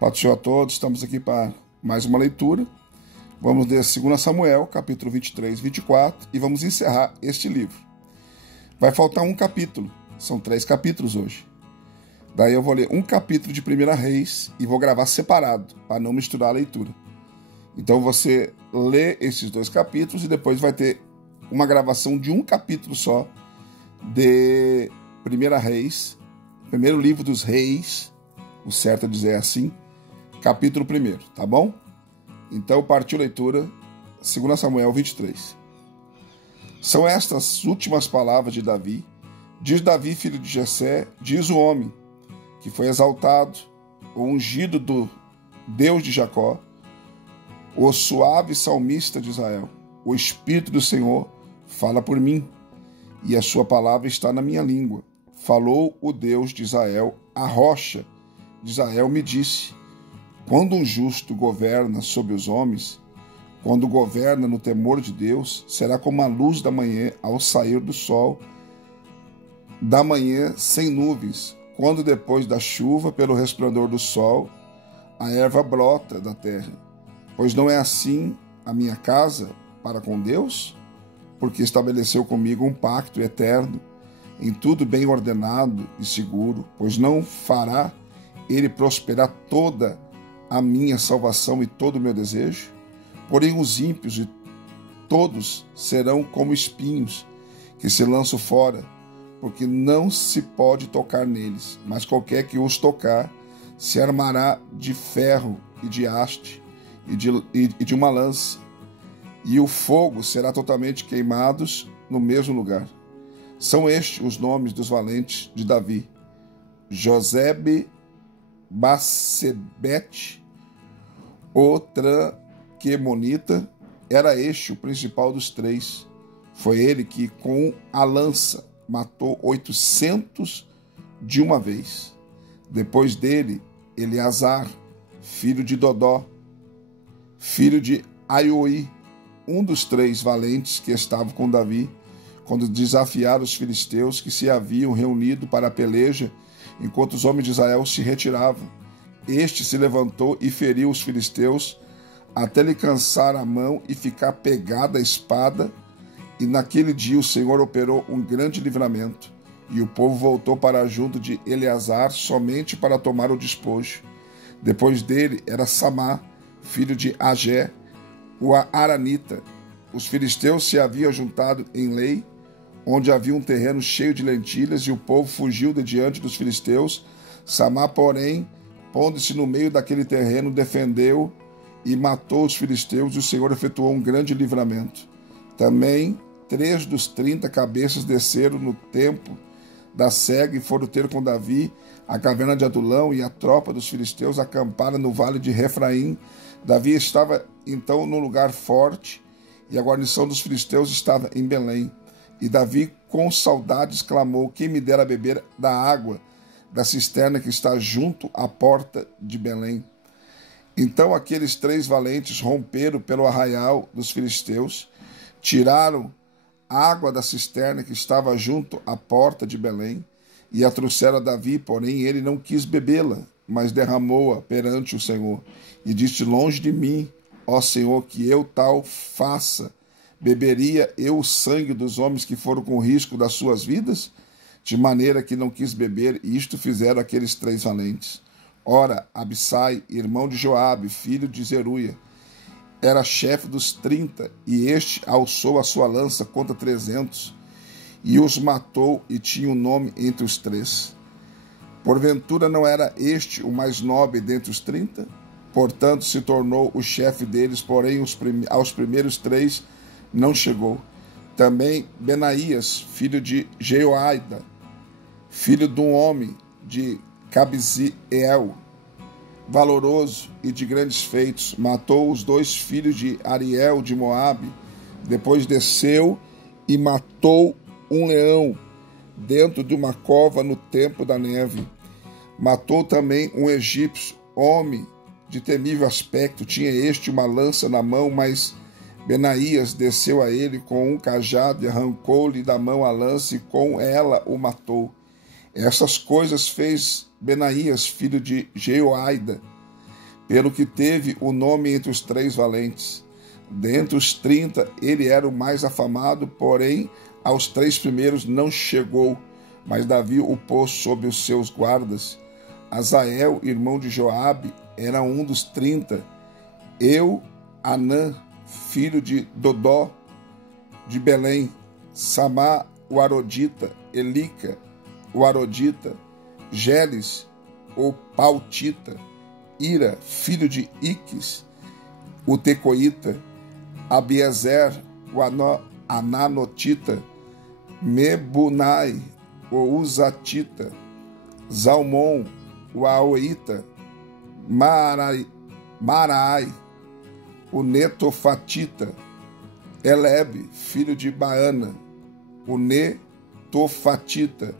Paz do Senhor a todos, estamos aqui para mais uma leitura. Vamos ler 2 Samuel, capítulo 23, 24 e vamos encerrar este livro. Vai faltar um capítulo, são 3 capítulos hoje. Daí eu vou ler um capítulo de 1 Reis e vou gravar separado, para não misturar a leitura. Então você lê esses 2 capítulos e depois vai ter uma gravação de um capítulo só de 1 Reis, primeiro livro dos reis, o certo é dizer assim, capítulo 1, tá bom? Então partiu a leitura, 2 Samuel 23. São estas últimas palavras de Davi. Diz Davi, filho de Jessé, diz o homem que foi exaltado, o ungido do Deus de Jacó, o suave salmista de Israel. O Espírito do Senhor fala por mim, e a sua palavra está na minha língua. Falou o Deus de Israel, a rocha de Israel me disse: quando um justo governa sobre os homens, quando governa no temor de Deus, será como a luz da manhã ao sair do sol, da manhã sem nuvens, quando depois da chuva, pelo resplendor do sol, a erva brota da terra. Pois não é assim a minha casa para com Deus? Porque estabeleceu comigo um pacto eterno, em tudo bem ordenado e seguro, pois não fará ele prosperar toda a minha salvação e todo o meu desejo? Porém os ímpios e todos serão como espinhos que se lançam fora, porque não se pode tocar neles, mas qualquer que os tocar se armará de ferro e de haste e de uma lança, e o fogo será totalmente queimados no mesmo lugar. São estes os nomes dos valentes de Davi: Josebe, Bassebete, o Tranquemonita. Era este o principal dos 3. Foi ele que com a lança matou 800 de uma vez. Depois dele, Eleazar, filho de Dodó, filho de Aioi, um dos 3 valentes que estavam com Davi, quando desafiaram os filisteus que se haviam reunido para a peleja, enquanto os homens de Israel se retiravam. Este se levantou e feriu os filisteus, até lhe cansar a mão e ficar pegada a espada, e naquele dia o Senhor operou um grande livramento, e o povo voltou para junto de Eleazar somente para tomar o despojo. Depois dele era Samá, filho de Agé, o aranita. Os filisteus se haviam juntado em Lei, onde havia um terreno cheio de lentilhas, e o povo fugiu de diante dos filisteus. Samá, porém, pondo-se no meio daquele terreno, defendeu e matou os filisteus, e o Senhor efetuou um grande livramento. Também 3 dos 30 cabeças desceram no tempo da cega e foram ter com Davi a caverna de Adulão, e a tropa dos filisteus acampara no vale de Refraim. Davi estava então no lugar forte, e a guarnição dos filisteus estava em Belém. E Davi, com saudades, clamou: quem me dera beber da água da cisterna que está junto à porta de Belém. Então aqueles 3 valentes romperam pelo arraial dos filisteus, tiraram água da cisterna que estava junto à porta de Belém, e a trouxeram a Davi, porém ele não quis bebê-la, mas derramou-a perante o Senhor, e disse: longe de mim, ó Senhor, que eu tal faça. Beberia eu o sangue dos homens que foram com risco das suas vidas? De maneira que não quis beber, e isto fizeram aqueles 3 valentes. Ora, Abissai, irmão de Joabe, filho de Zeruia, era chefe dos 30, e este alçou a sua lança contra 300, e os matou, e tinha um nome entre os 3. Porventura não era este o mais nobre dentre os 30? Portanto, se tornou o chefe deles, porém aos primeiros 3 não chegou. Também Benaías, filho de Jeoaida, filho de um homem de Cabziel, valoroso e de grandes feitos, matou os 2 filhos de Ariel de Moabe. Depois desceu e matou um leão dentro de uma cova no tempo da neve. Matou também um egípcio, homem de temível aspecto. Tinha este uma lança na mão, mas Benaías desceu a ele com um cajado e arrancou-lhe da mão a lança, e com ela o matou. Essas coisas fez Benaías, filho de Jeoaida, pelo que teve o nome entre os 3 valentes. Dentre os 30, ele era o mais afamado, porém aos 3 primeiros não chegou, mas Davi o pôs sob os seus guardas. Azael, irmão de Joabe, era um dos 30. Anã, filho de Dodó, de Belém. Samá, o Arodita. Elica, o Arodita. Geles, o Pautita. Ira, filho de Iques, o Tecoíta. Abiezer, o Ananotita. Mebunai, o Uzatita. Zalmon, o Aoíta. Marai, o Netofatita. Elebe, filho de Baana, o Netofatita.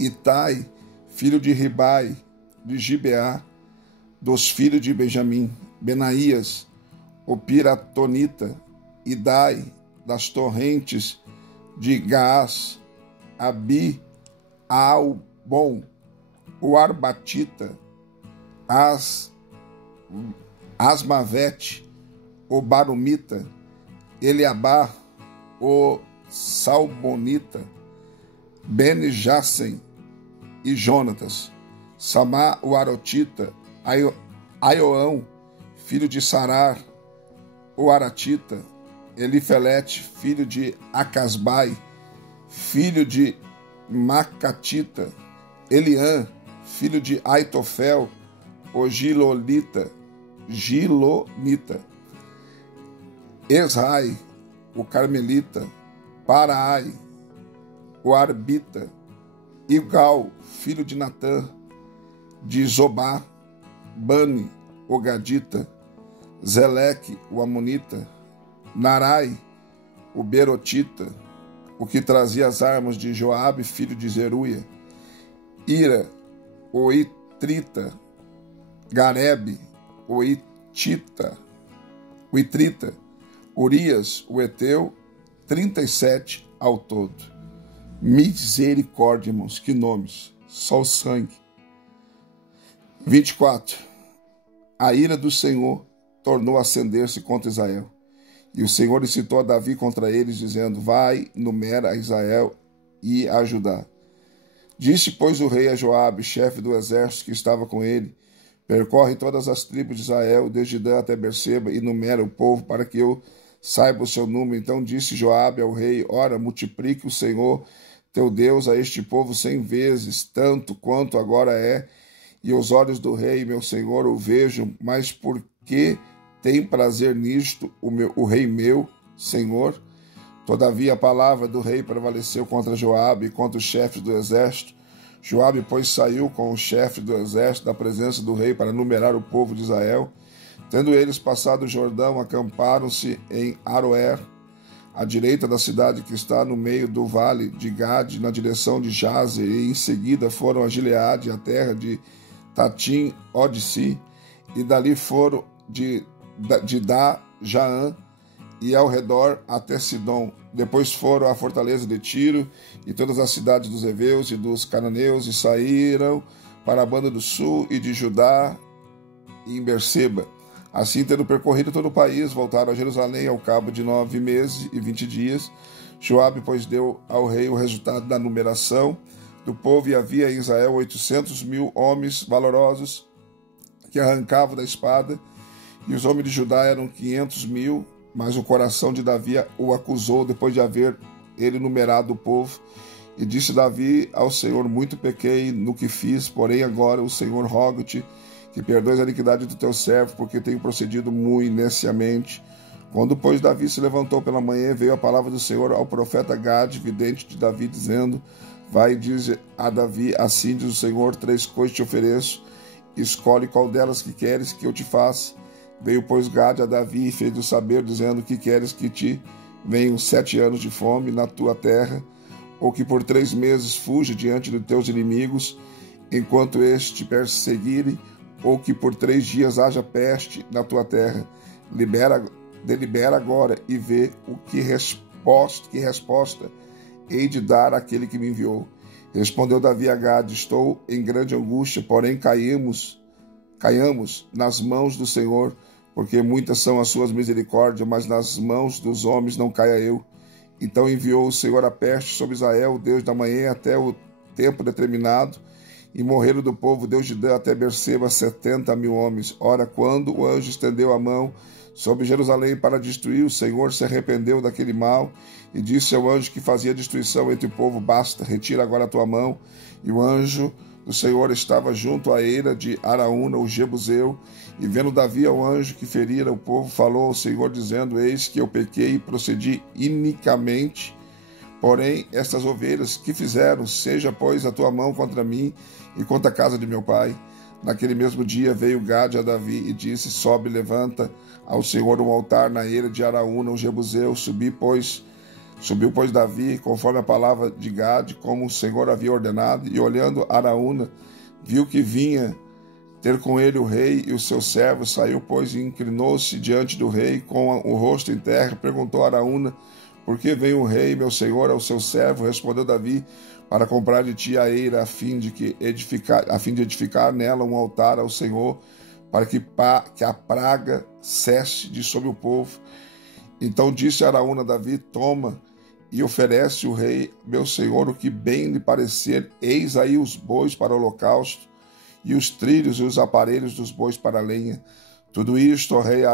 Itai, filho de Ribai, de Gibeá, dos filhos de Benjamim. Benaías, o Piratonita. Idai, das torrentes de Gaás. Abi, Albon, o Arbatita. Asmavete, o Barumita. Eliabá, o Salmonita. Bene-Jassem e Jonatas. Samá, o Arotita. Aioão, filho de Sarar, o Aratita. Elifelete, filho de Acasbai, filho de Macatita. Eliã, filho de Aitofel, o Gilonita. Esrai, o Carmelita. Paraai, o Arbita. Igal, filho de Natã, de Zobá. Bani, o Gadita. Zeleque, o Amonita. Narai, o Berotita, o que trazia as armas de Joabe, filho de Zeruia. Ira, o Itrita. Garebe, o Itrita. Urias, o Eteu. 37 ao todo. Misericórdia, irmãos, que nomes, só o sangue. 24. A ira do Senhor tornou a acender-se contra Israel. E o Senhor incitou a Davi contra eles, dizendo: vai, numera a Israel e a Judá. Disse, pois, o rei a Joabe, chefe do exército que estava com ele: percorre todas as tribos de Israel, desde Dan até Berseba, e numera o povo, para que eu saiba o seu número. Então disse Joabe ao rei: ora, multiplique o Senhor teu Deus a este povo 100 vezes, tanto quanto agora é, e os olhos do rei, meu senhor, o vejam, mas por que tem prazer nisto o rei meu senhor? Todavia a palavra do rei prevaleceu contra Joabe e contra os chefes do exército. Joabe, pois, saiu com os chefes do exército da presença do rei para numerar o povo de Israel. Tendo eles passado o Jordão, acamparam-se em Aroer, à direita da cidade que está no meio do vale de Gade, na direção de Jazer, e em seguida foram a Gileade, a terra de Tatim, Odissi, e dali foram de Jaã e ao redor até Sidom. Depois foram à fortaleza de Tiro e todas as cidades dos heveus e dos cananeus, e saíram para a banda do sul e de Judá e em Berseba. Assim, tendo percorrido todo o país, voltaram a Jerusalém ao cabo de 9 meses e 20 dias. Joabe, pois, deu ao rei o resultado da numeração do povo, e havia em Israel 800.000 homens valorosos que arrancavam da espada, e os homens de Judá eram 500.000, mas o coração de Davi o acusou depois de haver ele numerado o povo. E disse Davi ao Senhor: muito pequei no que fiz, porém agora o Senhor roga-te que perdoes a iniquidade do teu servo, porque tenho procedido muito neciamente. Quando, pois, Davi se levantou pela manhã, veio a palavra do Senhor ao profeta Gade, vidente de Davi, dizendo: vai e diz a Davi, assim diz o Senhor, 3 coisas te ofereço, escolhe qual delas que queres que eu te faça. Veio, pois, Gade a Davi e fez-lhe saber, dizendo: que queres que te venham 7 anos de fome na tua terra, ou que por 3 meses fuja diante de teus inimigos, enquanto estes te perseguirem, ou que por 3 dias haja peste na tua terra? Delibera agora e vê o que resposta hei de dar àquele que me enviou. Respondeu Davi a Gade: estou em grande angústia, porém caiamos nas mãos do Senhor, porque muitas são as suas misericórdias, mas nas mãos dos homens não caia eu. Então enviou o Senhor a peste sobre Israel, o Deus da manhã, até o tempo determinado, e morreram do povo Deus de Dan até Berseba 70.000 homens. Ora, quando o anjo estendeu a mão sobre Jerusalém para destruir, o Senhor se arrependeu daquele mal e disse ao anjo que fazia destruição entre o povo: basta, retira agora a tua mão. E o anjo do Senhor estava junto à eira de Araúna, o Jebuseu, e vendo Davi ao anjo que ferira o povo, falou ao Senhor, dizendo: eis que eu pequei e procedi inicamente. Porém, estas ovelhas que fizeram, seja, pois, a tua mão contra mim e contra a casa de meu pai. Naquele mesmo dia veio Gade a Davi e disse: sobe, levanta ao Senhor um altar na eira de Araúna, o Jebuseu. Subiu, pois, Davi, conforme a palavra de Gade, como o Senhor havia ordenado, e olhando Araúna, viu que vinha ter com ele o rei e os seus servos. Saiu, pois, e inclinou-se diante do rei, com o rosto em terra. Perguntou a Araúna: por que vem o rei, meu senhor, ao seu servo? Respondeu Davi: para comprar de ti a eira, a fim de edificar nela um altar ao Senhor, para que a praga cesse de sobre o povo. Então disse Araúna a Davi: toma e oferece o rei, meu senhor, o que bem lhe parecer. Eis aí os bois para o holocausto, e os trilhos e os aparelhos dos bois para a lenha. Tudo isto, ó rei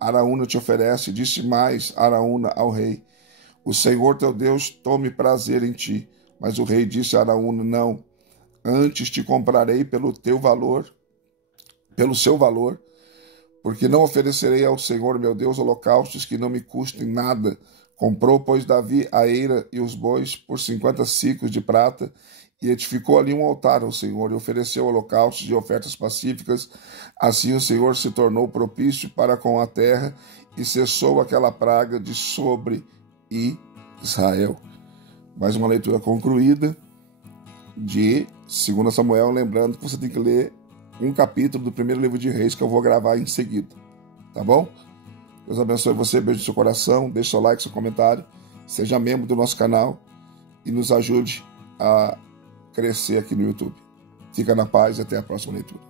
Araúna te oferece. Disse mais Araúna ao rei: o Senhor teu Deus tome prazer em ti. Mas o rei disse a Araúna: não, antes te comprarei pelo seu valor, porque não oferecerei ao Senhor meu Deus holocaustos que não me custem nada. Comprou, pois, Davi a eira e os bois por 50 siclos de prata, e edificou ali um altar ao Senhor, e ofereceu holocaustos e ofertas pacíficas. Assim o Senhor se tornou propício para com a terra, e cessou aquela praga de sobre Israel. Mais uma leitura concluída de 2 Samuel, lembrando que você tem que ler um capítulo do primeiro livro de Reis, que eu vou gravar em seguida, tá bom? Deus abençoe você, beijo no seu coração, deixe seu like, seu comentário, seja membro do nosso canal e nos ajude a crescer aqui no YouTube. Fica na paz e até a próxima leitura.